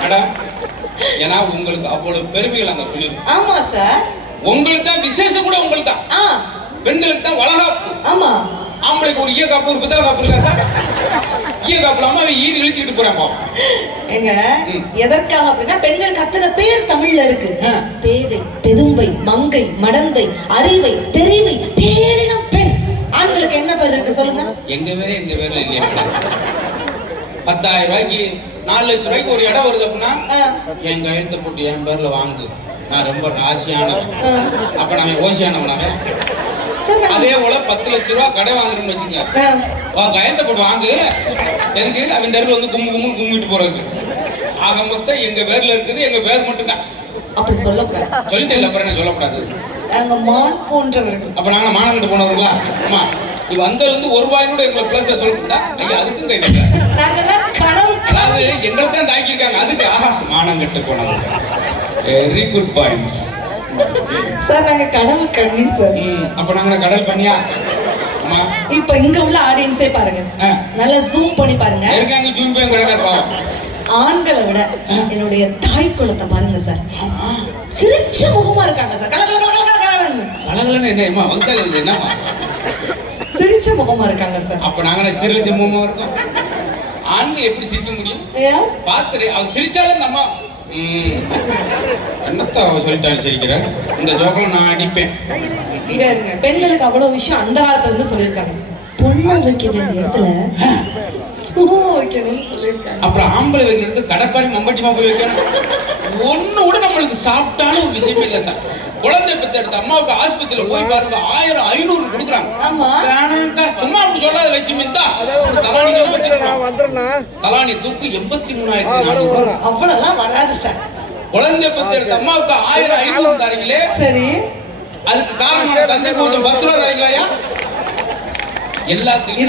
Madam, ஏன்னா உங்களுக்கு அவ்வளவு பெருமைகள் அங்க சொல்லிருக்கு. ஆமா சார். உங்களுக்கு தான் விசேஷம் கூட உங்களுக்கு தான். பெண்களுக்கு தான் வளகாப்பு. ஆமா. ஆம்பளைக்கு ஒரு ஈய காப்பு ஒரு பித்தளை காப்பு இருக்கா சார்? ஈய காப்புல அம்மா ஈடு இழுச்சிட்டு போறாங்க. எங்க எதற்காக அப்படின்னா பெண்களுக்கு அத்தனை பேர் தமிழ்ல இருக்கு. பேதை, பெதும்பை, மங்கை, மடந்தை, அறிவை, தெரிவை, பேரினம் பெண். ஆண்களுக்கு என்ன பேர் இருக்கு சொல்லுங்க? எங்க பேர்ல இல்லையா மேடம்? 10,000 ரூபாய்க்கு 4 லட்சம் ரூபாய்க்கு ஒரு இடம் வருது அப்படின்னா என் கையெழுத்து போட்டு என் பேர்ல வாங்கு, நான் ரொம்ப ராசியானவன். அப்ப நான் ஓசியானவனாவே. அதே போல 10 லட்சம் ரூபாய் கடை வாங்குறோம்னு வச்சுக்கோங்க, கையெழுத்த போட்டு வாங்கு. எதுக்கு? அவன் தெருவில் வந்து கும்பிட்டு போறது. ஆக மொத்தம் எங்க பேர்ல இருக்குது, எங்க பேர் மட்டும் தான். அப்படி சொல்லக்கூடாது. சொல்லிட்டு இல்ல, அப்புறம் என்ன சொல்லக்கூடாது? நாங்க மான் போன்றவர்கள். அப்ப நாங்க மானங்கிட்டு போனவர்களா? ஆமா. இவ அந்த இருந்து ஒரு ரூபாய் கூட எங்க பிளஸ் சொல்லக்கூடா. ஐயா அதுக்கும் கை அதாவது எங்களை தான் தாக்கியிருக்காங்க. அதுக்கு மானங்கிட்டு போனவங்க. Very good points sir. நாங்க கனவு கண்ணி சார். அப்ப நாங்க கடல் பண்ணியா? ஆமா. இப்ப இங்க உள்ள ஆடியன்ஸே பாருங்க, நல்லா ஜூம் பண்ணி பாருங்க. இருக்காங்க ஜூம் பண்ணி கிடக்கா. ஆண்களை விட என்னுடைய தாய் குலத்தை பாருங்க சார். சிரிச்ச முகமா இருக்காங்க சார். கலகலன்னு என்னமா வந்தாங்க? என்னமா சிரிச்ச முகமா இருக்காங்க சார். அப்ப நாங்க சிரிச்ச முகமா இருக்கோம். ஆண்கள் எப்படி சிரிக்க முடியும்? பாத்துரு அவங்க சிரிச்சாலும் நம்ம என்னத்த அவ சொல்லிட்டாரு சிரிக்கிற. இந்த ஜோக்கல நான் அடிப்பேன். இங்க இருங்க. பெண்களுக்கு அவ்வளவு விஷயம் அந்த காலத்துல இருந்து சொல்லியிருக்காங்க. பொண்ணு வைக்க வேண்டிய இடத்துல வைக்கணும்னு சொல்லியிருக்காங்க. அப்புறம் ஆம்பளை வைக்கிற இடத்துல கடப்பாரி மம்பட்டிமா போய் வைக்கணும். ஒண்ணு கூட நம்மளுக்கு சாப்பிட்டான ஒரு விஷயம் இல்லை சார். குழந்தை பெற்ற எடுத்த அம்மாவுக்கு ஆஸ்பத்திரியில போய் பாருங்க, 1000 500 கொடுக்குறாங்க. சும்மா அப்படி சொல்லாத லட்சுமி தான். தலானி தூக்கு 83,400. அவ்வளவுதான் வராது சார். குழந்தை பெற்ற எடுத்த அம்மாவுக்கு 1000 500 தரீங்களே. சரி, அதுக்கு காரணம் தந்தை கொஞ்சம் 10 ரூபாய் தரீங்களா? எல்லாத்துக்கும்